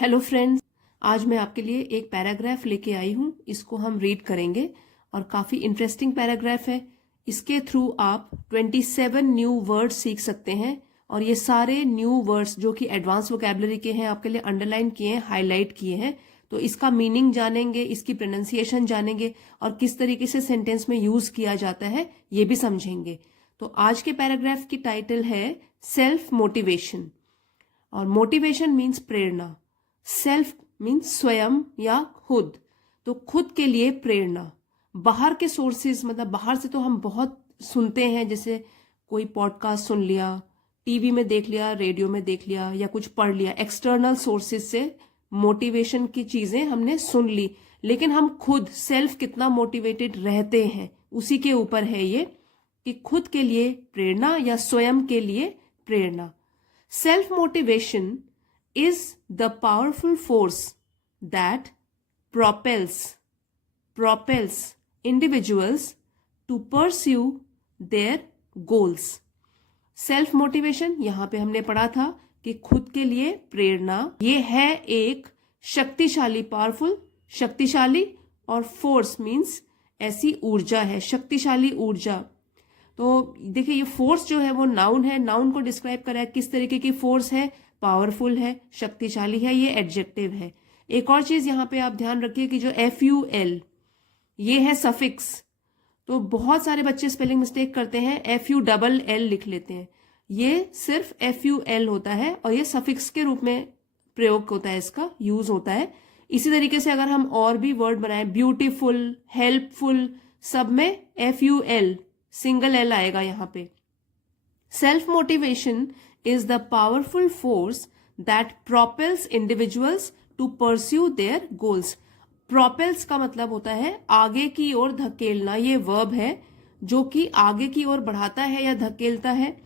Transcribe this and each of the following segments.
Hello friends, आज मैं आपके लिए एक पैराग्राफ लेके आई हूँ। इसको हम रीड करेंगे और काफ़ी इंटरेस्टिंग पैराग्राफ है। इसके थ्रू आप 27 न्यू वर्ड्स सीख सकते हैं और ये सारे न्यू वर्ड्स जो कि एडवांस वोकैबुलरी के हैं आपके लिए अंडरलाइन किए हैं, हाईलाइट किए हैं। तो इसका मीनिंग जानेंगे, इसकी प्रोनाउंसिएशन जानेंगे और किस तरीके से सेंटेंस में यूज किया जाता है ये भी समझेंगे। तो आज के पैराग्राफ की टाइटल है सेल्फ मोटिवेशन। और मोटिवेशन मीन्स प्रेरणा, सेल्फ मीन्स स्वयं या खुद। तो खुद के लिए प्रेरणा। बाहर के सोर्सेज मतलब बाहर से तो हम बहुत सुनते हैं, जैसे कोई पॉडकास्ट सुन लिया, टीवी में देख लिया, रेडियो में देख लिया या कुछ पढ़ लिया। एक्सटर्नल सोर्सेज से मोटिवेशन की चीजें हमने सुन ली, लेकिन हम खुद सेल्फ कितना मोटिवेटेड रहते हैं उसी के ऊपर है ये कि खुद के लिए प्रेरणा या स्वयं के लिए प्रेरणा। Self motivation is the powerful force that propels individuals to pursue their goals. Self motivation यहां पे हमने पढ़ा था कि खुद के लिए प्रेरणा ये है एक शक्तिशाली, पावरफुल, शक्तिशाली, और फोर्स मीन्स ऐसी ऊर्जा है, शक्तिशाली ऊर्जा। तो देखिए ये फोर्स जो है वो नाउन है, नाउन को डिस्क्राइब करा है किस तरीके की फोर्स है, पावरफुल है, शक्तिशाली है, ये एडजेक्टिव है। एक और चीज यहां पे आप ध्यान रखिए कि जो FUL ये है सफिक्स। तो बहुत सारे बच्चे स्पेलिंग मिस्टेक करते हैं, FULL लिख लेते हैं। ये सिर्फ FUL होता है और ये सफिक्स के रूप में प्रयोग होता है, इसका यूज होता है। इसी तरीके से अगर हम और भी वर्ड बनाएं, ब्यूटीफुल, हेल्पफुल, सब में FUL सिंगल L आएगा यहां पे। Self motivation is the powerful force that propels individuals to pursue their goals. Propels का मतलब होता है आगे की ओर धकेलना, ये वर्ब है जो कि आगे की ओर बढ़ाता है या धकेलता है।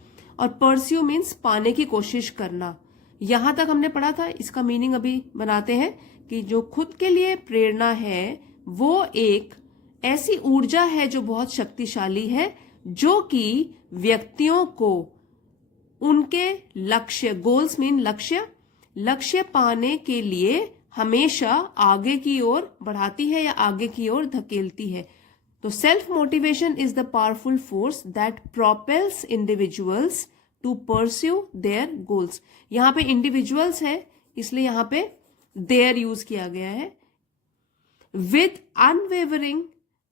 और pursue मीन्स पाने की कोशिश करना। यहां तक हमने पढ़ा था, इसका मीनिंग अभी बनाते हैं कि जो खुद के लिए प्रेरणा है वो एक ऐसी ऊर्जा है जो बहुत शक्तिशाली है, जो कि व्यक्तियों को उनके लक्ष्य, गोल्स मीन लक्ष्य, लक्ष्य पाने के लिए हमेशा आगे की ओर बढ़ाती है या आगे की ओर धकेलती है। तो self motivation is the powerful force that propels individuals to pursue their goals. यहां पे इंडिविजुअल्स है इसलिए यहां पे देयर यूज किया गया है। With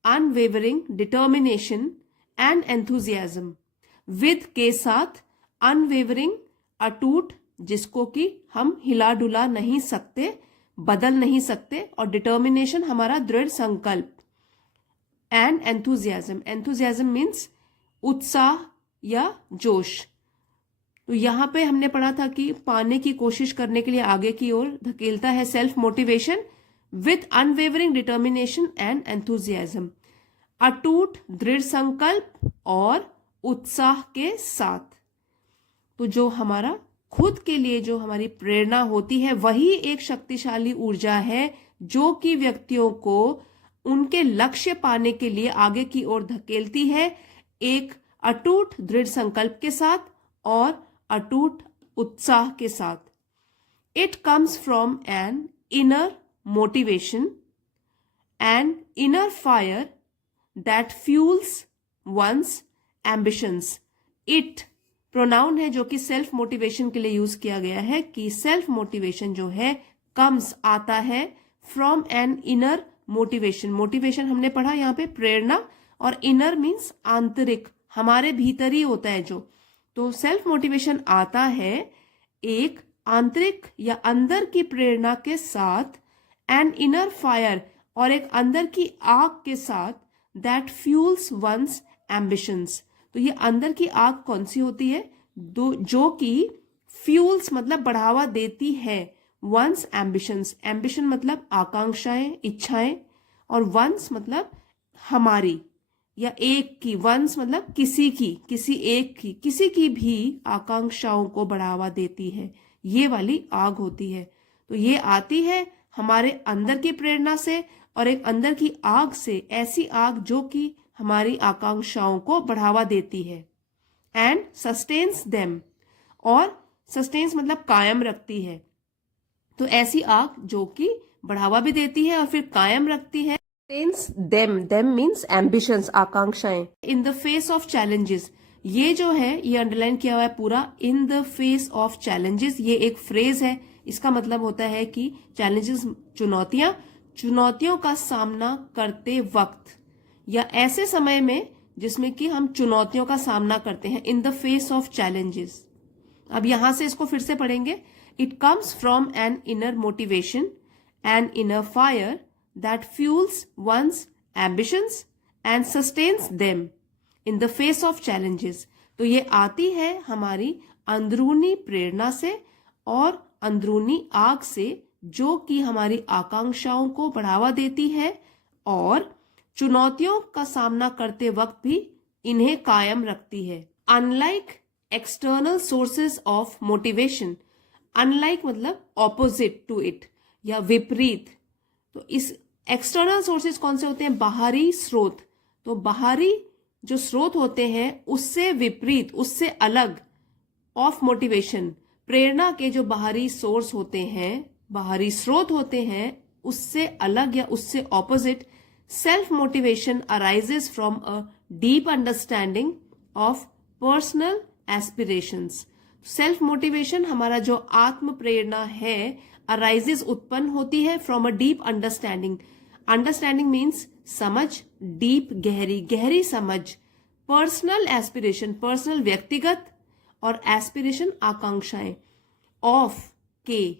unwavering determination and enthusiasm. With के साथ, अनवेवरिंग अटूट जिसको कि हम हिला डुला नहीं सकते, बदल नहीं सकते, और डिटर्मिनेशन हमारा दृढ़ संकल्प, एंड एंथुजियाज्म। एंथुजियाज्म मीन्स उत्साह या जोश। तो यहां पे हमने पढ़ा था कि पाने की कोशिश करने के लिए आगे की ओर धकेलता है self motivation. With unwavering determination and enthusiasm, अटूट दृढ़ संकल्प और उत्साह के साथ। तो जो हमारा खुद के लिए जो हमारी प्रेरणा होती है वही एक शक्तिशाली ऊर्जा है जो कि व्यक्तियों को उनके लक्ष्य पाने के लिए आगे की ओर धकेलती है, एक अटूट दृढ़ संकल्प के साथ और अटूट उत्साह के साथ। It comes from an inner motivation and inner fire that fuels one's ambitions. It pronoun है जो कि सेल्फ मोटिवेशन के लिए यूज किया गया है कि सेल्फ मोटिवेशन जो है कम्स आता है from an inner motivation. Motivation हमने पढ़ा यहाँ पे प्रेरणा, और इनर मीन्स आंतरिक, हमारे भीतर ही होता है जो। तो सेल्फ मोटिवेशन आता है एक आंतरिक या अंदर की प्रेरणा के साथ, एन इनर फायर, और एक अंदर की आग के साथ, दैट फ्यूल्स वंस एम्बिशंस। तो ये अंदर की आग कौन सी होती है? जो कि फ्यूल्स मतलब बढ़ावा देती है वंस एम्बिशंस। एम्बिशन मतलब आकांक्षाएं, इच्छाएं, और वंस मतलब हमारी या एक की। वंस मतलब किसी की, किसी एक की, किसी की भी आकांक्षाओं को बढ़ावा देती है, ये वाली आग होती है। तो ये आती है हमारे अंदर की प्रेरणा से और एक अंदर की आग से, ऐसी आग जो कि हमारी आकांक्षाओं को बढ़ावा देती है। एंड सस्टेन्स देम, और सस्टेन्स मतलब कायम रखती है। तो ऐसी आग जो कि बढ़ावा भी देती है और फिर कायम रखती है। them means ambitions, आकांक्षाएं। इन द फेस ऑफ चैलेंजेस, ये जो है ये अंडरलाइन किया हुआ है पूरा, इन द फेस ऑफ चैलेंजेस, ये एक फ्रेज है। इसका मतलब होता है कि चैलेंजेस चुनौतियों का सामना करते वक्त या ऐसे समय में जिसमें कि हम चुनौतियों का सामना करते हैं, in the face of challenges. अब यहां से इसको फिर से पढ़ेंगे। It comes from an inner motivation an inner fire that fuels one's ambitions and sustains them in the face of challenges. तो ये आती है हमारी अंदरूनी प्रेरणा से और अंदरूनी आग से, जो कि हमारी आकांक्षाओं को बढ़ावा देती है और चुनौतियों का सामना करते वक्त भी इन्हें कायम रखती है। Unlike external sources of motivation, unlike मतलब ऑपोजिट टू इट या विपरीत। तो इस एक्सटर्नल सोर्सेज कौन से होते हैं? बाहरी स्रोत। तो बाहरी जो स्रोत होते हैं उससे विपरीत, उससे अलग, ऑफ मोटिवेशन, प्रेरणा के जो बाहरी सोर्स होते हैं, बाहरी स्रोत होते हैं, उससे अलग या उससे opposite self motivation arises from a deep understanding of personal aspirations. Self motivation, हमारा जो आत्म प्रेरणा है, अराइजेस उत्पन्न होती है from a deep understanding. Understanding means समझ, डीप गहरी समझ। पर्सनल एस्पिरेशन, पर्सनल व्यक्तिगत, और एस्पिरेशन आकांक्षाएं, ऑफ के।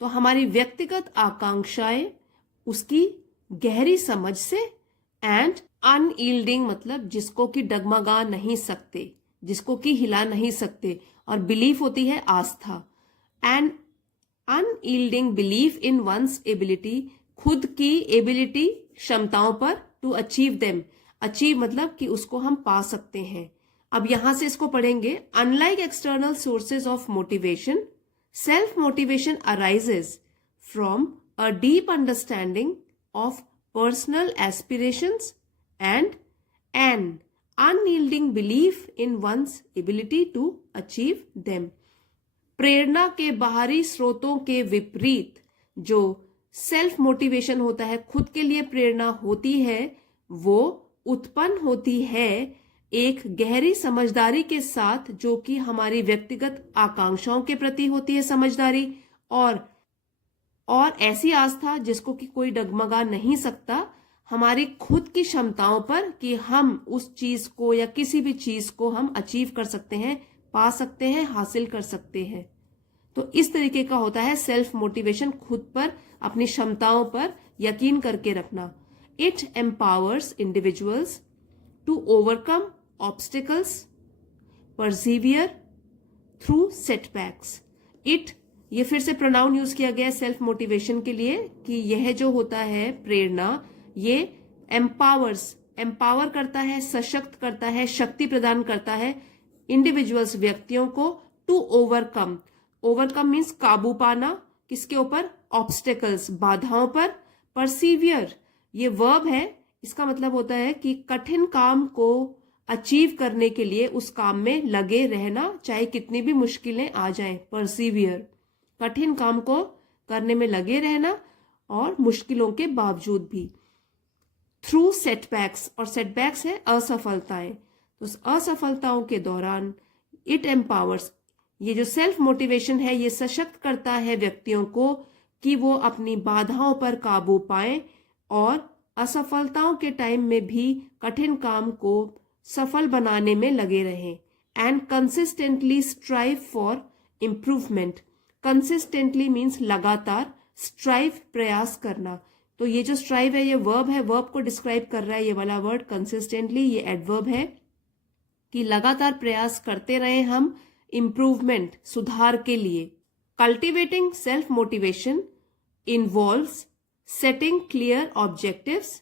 तो हमारी व्यक्तिगत आकांक्षाएं उसकी गहरी समझ से, एंड अनयील्डिंग मतलब जिसको कि डगमगा नहीं सकते, जिसको कि हिला नहीं सकते, और बिलीफ होती है आस्था। And unyielding belief in one's ability, खुद की एबिलिटी, क्षमताओं पर, टू अचीव देम, अचीव मतलब कि उसको हम पा सकते हैं। अब यहां से इसको पढ़ेंगे। Unlike external sources of motivation, self motivation arises from a deep understanding of personal aspirations and an unyielding belief in one's ability to achieve them. प्रेरणा के बाहरी स्रोतों के विपरीत जो सेल्फ मोटिवेशन होता है, खुद के लिए प्रेरणा होती है, वो उत्पन्न होती है एक गहरी समझदारी के साथ, जो कि हमारी व्यक्तिगत आकांक्षाओं के प्रति होती है समझदारी, और ऐसी आस्था जिसको कि कोई डगमगा नहीं सकता, हमारी खुद की क्षमताओं पर कि हम उस चीज को या किसी भी चीज को हम अचीव कर सकते हैं, पा सकते हैं, हासिल कर सकते हैं। तो इस तरीके का होता है सेल्फ मोटिवेशन, खुद पर, अपनी क्षमताओं पर यकीन करके रखना। It empowers individuals to overcome obstacles, persevere through setbacks. It, ये फिर से प्रोनाउन यूज किया गया सेल्फ मोटिवेशन के लिए कि यह जो होता है प्रेरणा, ये एम्पावर्स, एम्पावर करता है, सशक्त करता है, शक्ति प्रदान करता है इंडिविजुअल्स, व्यक्तियों को, टू ओवरकम, ओवरकम मीन्स काबू पाना, किसके ऊपर? ऑब्स्टेकल्स, बाधाओं पर। परसिवियर, ये वर्ब है, इसका मतलब होता है कि कठिन काम को अचीव करने के लिए उस काम में लगे रहना, चाहे कितनी भी मुश्किलें आ जाएं। परसिवियर, कठिन काम को करने में लगे रहना और मुश्किलों के बावजूद भी। थ्रू सेटबैक्स, और सेटबैक्स है असफलताएं, तो असफलताओं के दौरान इट एम्पावर्स, ये जो सेल्फ मोटिवेशन है ये सशक्त करता है व्यक्तियों को कि वो अपनी बाधाओं पर काबू पाएं और असफलताओं के टाइम में भी कठिन काम को सफल बनाने में लगे रहें। And consistently strive for improvement, consistently means लगातार, स्ट्राइव प्रयास करना। तो ये जो स्ट्राइव है ये वर्ब है, वर्ब को डिस्क्राइब कर रहा है ये वाला वर्ड कंसिस्टेंटली, ये एडवर्ब है कि लगातार प्रयास करते रहे हम इम्प्रूवमेंट, सुधार के लिए। Cultivating self motivation involves setting clear objectives,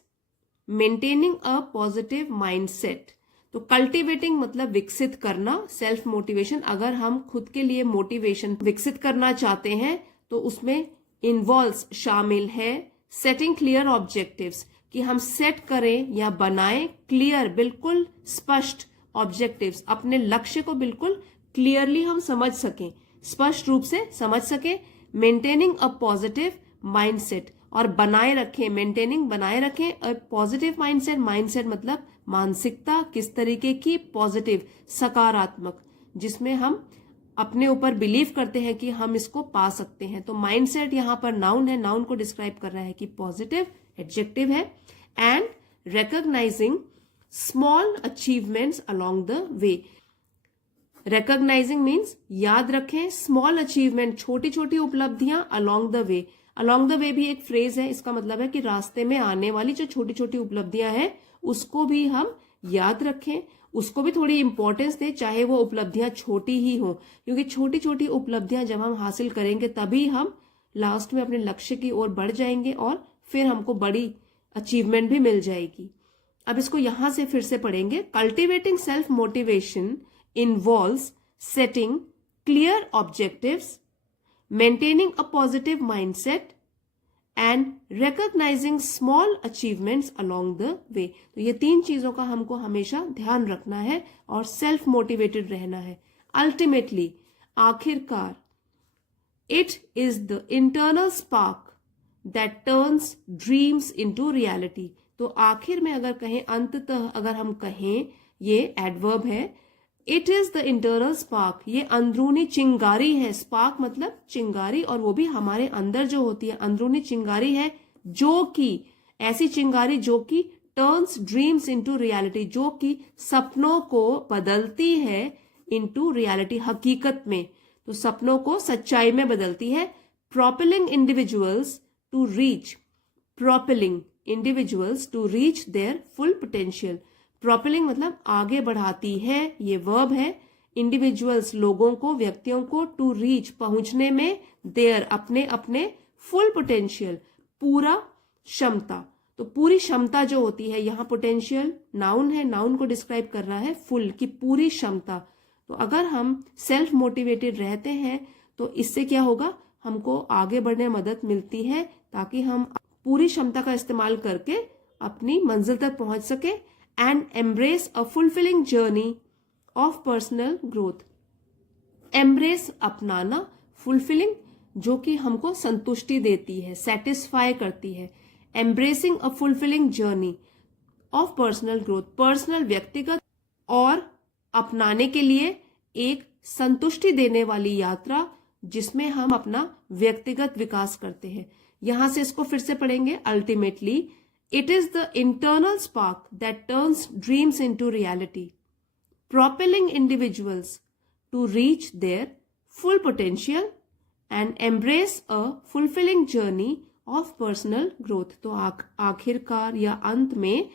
maintaining a positive mindset. तो कल्टिवेटिंग मतलब विकसित करना, सेल्फ मोटिवेशन, अगर हम खुद के लिए मोटिवेशन विकसित करना चाहते हैं तो उसमें इन्वॉल्व्स शामिल है सेटिंग क्लियर ऑब्जेक्टिव्स, कि हम सेट करें या बनाएं क्लियर, बिल्कुल स्पष्ट ऑब्जेक्टिव्स, अपने लक्ष्य को बिल्कुल क्लियरली हम समझ सकें, स्पष्ट रूप से समझ सकें, मेंटेनिंग अ पॉजिटिव माइंडसेट, और बनाए रखें, मेंटेनिंग बनाए रखें अ पॉजिटिव माइंडसेट, माइंडसेट मतलब मानसिकता किस तरीके की, पॉजिटिव सकारात्मक, जिसमें हम अपने ऊपर बिलीव करते हैं कि हम इसको पा सकते हैं। तो माइंडसेट यहां पर नाउन है, नाउन को डिस्क्राइब कर रहा है कि पॉजिटिव, एडजेक्टिव है। And recognising small achievements along the way, recognising means याद रखें, स्मॉल अचीवमेंट छोटी छोटी उपलब्धियां along the way, along the way भी एक फ्रेज है, इसका मतलब है कि रास्ते में आने वाली जो छोटी छोटी उपलब्धियां हैं उसको भी हम याद रखें, उसको भी थोड़ी इंपॉर्टेंस दें, चाहे वो उपलब्धियां छोटी ही हो, क्योंकि छोटी छोटी उपलब्धियां जब हम हासिल करेंगे तभी हम लास्ट में अपने लक्ष्य की ओर बढ़ जाएंगे और फिर हमको बड़ी अचीवमेंट भी मिल जाएगी। अब इसको यहां से फिर से पढ़ेंगे। Cultivating self motivation involves setting clear objectives, maintaining a positive mindset and recognizing small achievements along the way। तो ये 3 चीजों का हमको हमेशा ध्यान रखना है और सेल्फ मोटिवेटेड रहना है। अल्टीमेटली, आखिरकार, it is the internal spark that turns dreams into reality। तो आखिर में अगर कहें, अंततः अगर हम कहें, ये एडवर्ब है, it is the internal spark, ये अंदरूनी चिंगारी है, स्पार्क मतलब चिंगारी, और वो भी हमारे अंदर जो होती है, अंदरूनी चिंगारी है, जो कि ऐसी चिंगारी जो कि टर्न्स ड्रीम्स इनटू रियलिटी, जो कि सपनों को बदलती है इनटू रियलिटी, हकीकत में, तो सपनों को सच्चाई में बदलती है। Propelling individuals to reach, propelling individuals to reach their full potential, propelling मतलब आगे बढ़ाती है, ये वर्ब है। इंडिविजुअल्स लोगों को, व्यक्तियों को, टू रीच पहुंचने में, देयर अपने अपने, फुल पोटेंशियल पूरा क्षमता, तो पूरी क्षमता जो होती है, यहां पोटेंशियल नाउन है, नाउन को डिस्क्राइब कर रहा है फुल की पूरी क्षमता। तो अगर हम सेल्फ मोटिवेटेड रहते हैं तो इससे क्या होगा, हमको आगे बढ़ने में मदद मिलती है ताकि हम पूरी क्षमता का इस्तेमाल करके अपनी मंजिल तक पहुंच सके। And embrace a fulfilling journey of personal growth, embrace अपनाना, फुलफिलिंग जो कि हमको संतुष्टि देती है, सेटिस्फाई करती है। Embracing a fulfilling journey of personal growth, personal व्यक्तिगत और अपनाने के लिए एक संतुष्टि देने वाली यात्रा जिसमें हम अपना व्यक्तिगत विकास करते हैं। यहां से इसको फिर से पढ़ेंगे। Ultimately it is the internal spark that turns dreams into reality, propelling individuals to reach their full potential and embrace a fulfilling journey of personal growth। तो आखिरकार या अंत में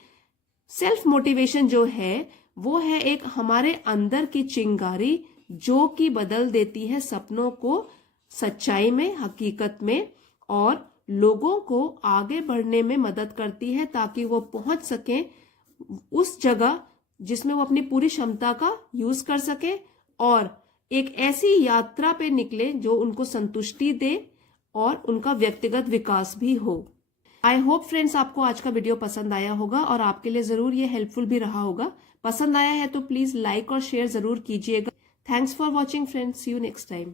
सेल्फ मोटिवेशन जो है वो है एक हमारे अंदर की चिंगारी जो कि बदल देती है सपनों को सच्चाई में, हकीकत में, और लोगों को आगे बढ़ने में मदद करती है ताकि वो पहुंच सकें उस जगह जिसमें वो अपनी पूरी क्षमता का यूज कर सके और एक ऐसी यात्रा पे निकले जो उनको संतुष्टि दे और उनका व्यक्तिगत विकास भी हो। आई होप फ्रेंड्स आपको आज का वीडियो पसंद आया होगा और आपके लिए जरूर ये हेल्पफुल भी रहा होगा। पसंद आया है तो प्लीज लाइक और शेयर जरूर कीजिएगा। Thanks for watching friends, see you next time.